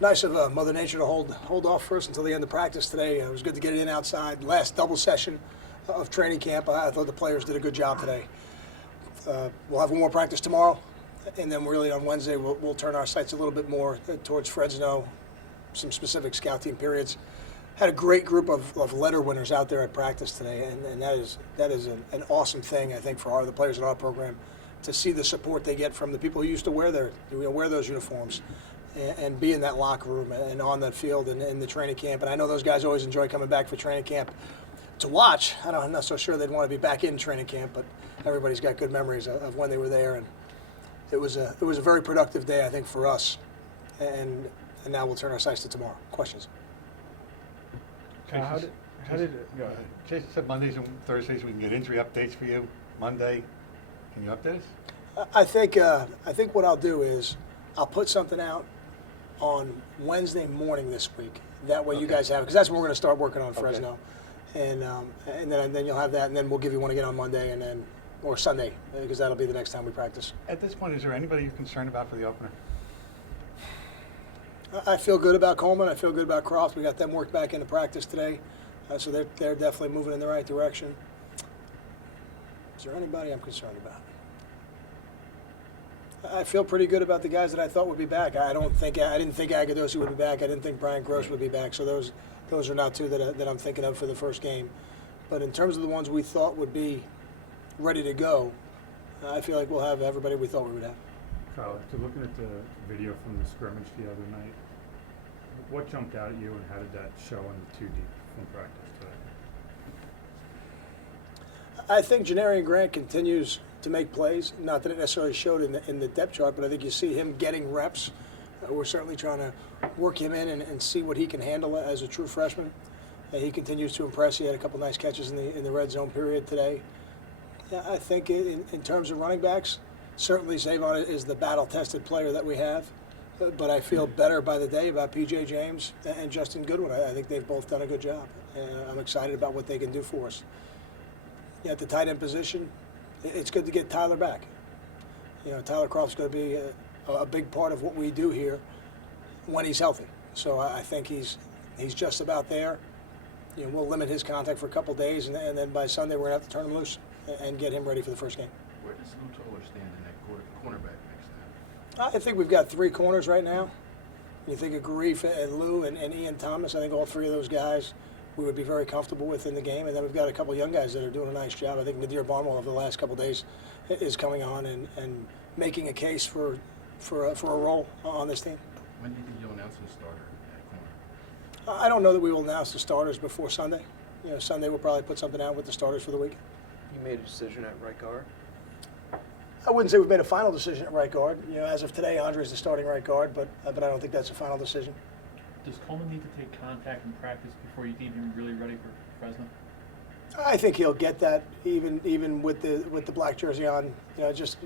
Nice of Mother Nature to hold off for us until the end of practice today. It was good to get it in outside. Last double session of training camp. I thought the players did a good job today. We'll have one more practice tomorrow, and then really on Wednesday we'll turn our sights a little bit more towards Fresno, some specific scout team periods. Had a great group of letter winners out there at practice today, and that is an awesome thing, I think, for the players in our program to see the support they get from the people who used to wear those uniforms and be in that locker room and on that field and in the training camp. And I know those guys always enjoy coming back for training camp to watch. I'm not so sure they'd want to be back in training camp, but everybody's got good memories of when they were there, and it was a very productive day, I think, for us. And now we'll turn our sights to tomorrow. Questions? How did it go? Jason said Mondays and Thursdays we can get injury updates for you. Monday, can you update us? I think what I'll do is I'll put something out on Wednesday morning this week. That way you guys have it, because that's when we're going to start working on Fresno. And then you'll have that, and then we'll give you one again on Monday or Sunday, because that'll be the next time we practice. At this point, is there anybody you're concerned about for the opener? I feel good about Coleman. I feel good about Croft. We got them worked back into practice today, so they're definitely moving in the right direction. Is there anybody I'm concerned about? I feel pretty good about the guys that I thought would be back. I didn't think Agadosi would be back. I didn't think Brian Gross would be back. So those are not two that I'm thinking of for the first game. But in terms of the ones we thought would be ready to go, I feel like we'll have everybody we thought we would have. Kyle, after looking at the video from the scrimmage the other night, what jumped out at you, and how did that show in the 2 deep from practice today? I think Janarian Grant continues to make plays. Not that it necessarily showed in the depth chart, but I think you see him getting reps. We're certainly trying to work him in and see what he can handle as a true freshman. He continues to impress. He had a couple nice catches in the red zone period today. Yeah, I think in terms of running backs, certainly Zavon is the battle-tested player that we have. But I feel better by the day about P.J. James and Justin Goodwin. I think they've both done a good job. And I'm excited about what they can do for us. At the tight end position, it's good to get Tyler back. Tyler Croft's going to be a big part of what we do here when he's healthy. So I think he's just about there. We'll limit his contact for a couple days, and then by Sunday we're going to have to turn him loose and get him ready for the first game. Where does Lou Toller stand in that cornerback mix now? I think we've got 3 corners right now. You think of Garif and Lou and Ian Thomas. I think all 3 of those guys we would be very comfortable with in the game. And then we've got a couple young guys that are doing a nice job. I think Nadir Barnwell over the last couple of days is coming on and making a case for a role on this team. When do you think you'll announce the starter at corner? I don't know that we will announce the starters before Sunday. Sunday we'll probably put something out with the starters for the week. You made a decision at right guard? I wouldn't say we've made a final decision at right guard. As of today, Andre's the starting right guard, but I don't think that's a final decision. Does Coleman need to take contact in practice before you think him really ready for Fresno? I think he'll get that even with the black jersey on. Just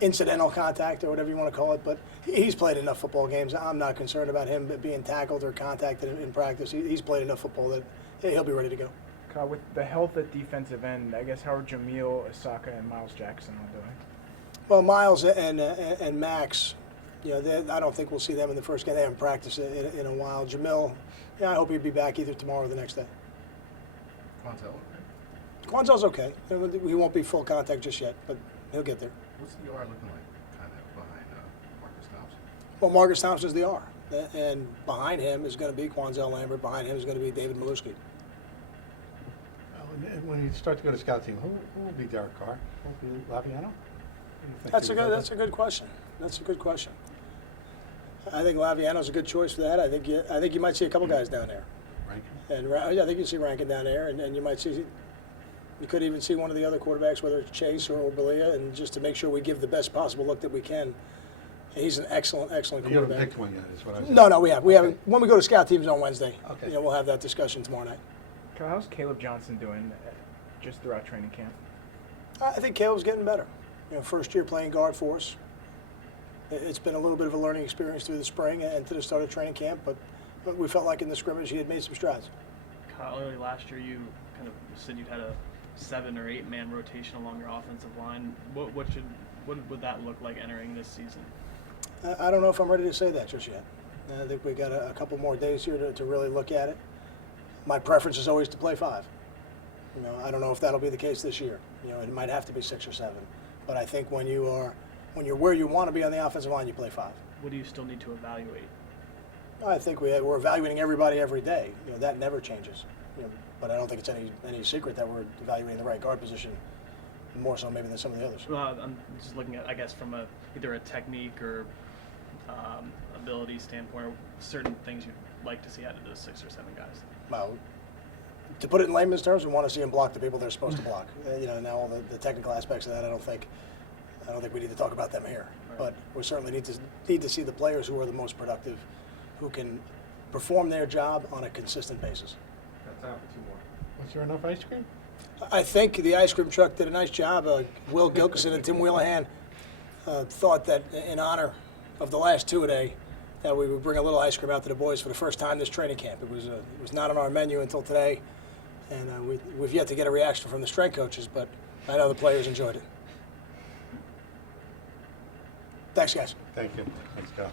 incidental contact or whatever you want to call it. But he's played enough football games. I'm not concerned about him being tackled or contacted in practice. He's played enough football that he'll be ready to go. Kyle, with the health at defensive end, I guess how are Jamil, Asaka, and Miles Jackson all doing? Well, Miles and Max, I don't think we'll see them in the first game. They haven't practiced in a while. Jamil, I hope he'll be back either tomorrow or the next day. Quanzel, okay. Quanzell's okay. He won't be full contact just yet, but he'll get there. What's the R looking like kind of behind Marcus Thompson? Well, Marcus Thompson's the R. And behind him is going to be Quanzel Lambert. Behind him is going to be David Maluski. When you start to go to scout team, who will be Derek Carr? Who will be Laviano? That's a good question. That's a good question. I think Laviano's a good choice for that. I think you might see a couple guys down there. Rankin? And I think you see Rankin down there, and you might see. You could even see one of the other quarterbacks, whether it's Chase or Belia, and just to make sure we give the best possible look that we can. He's an excellent quarterback. You haven't picked one yet, is what I said. No, we haven't. When we go to scout teams on Wednesday, okay. We'll have that discussion tomorrow night. Kyle, how's Caleb Johnson doing just throughout training camp? I think Caleb's getting better. First year playing guard for us. It's been a little bit of a learning experience through the spring and to the start of training camp, but we felt like in the scrimmage he had made some strides. Kyle, early last year you kind of said you had a 7 or 8 man rotation along your offensive line. What would that look like entering this season? I don't know if I'm ready to say that just yet. I think we got a couple more days here to really look at it. My preference is always to play 5. You know, I don't know if that'll be the case this year. You know, it might have to be 6 or 7. But I think when you're where you want to be on the offensive line, you play 5. What do you still need to evaluate? I think we're evaluating everybody every day. You know, that never changes. You know, but I don't think it's any secret that we're evaluating the right guard position more so maybe than some of the others. Well, I'm just looking at, I guess, from either a technique or ability standpoint, or certain things you'd like to see out of those 6 or 7 guys. Well, to put it in layman's terms, we want to see them block the people they're supposed to block. You know, now all the technical aspects of that, I don't think we need to talk about them here. Right. But we certainly need to see the players who are the most productive, who can perform their job on a consistent basis. Got time for 2 more. Was there enough ice cream? I think the ice cream truck did a nice job. Will Gilkison and Tim Wheelahan thought that in honor of the last 2 a day, that we would bring a little ice cream out to the boys for the first time this training camp. It was not on our menu until today, and we've yet to get a reaction from the strength coaches, but I know the players enjoyed it. Thanks, guys. Thank you. Thanks, Kyle.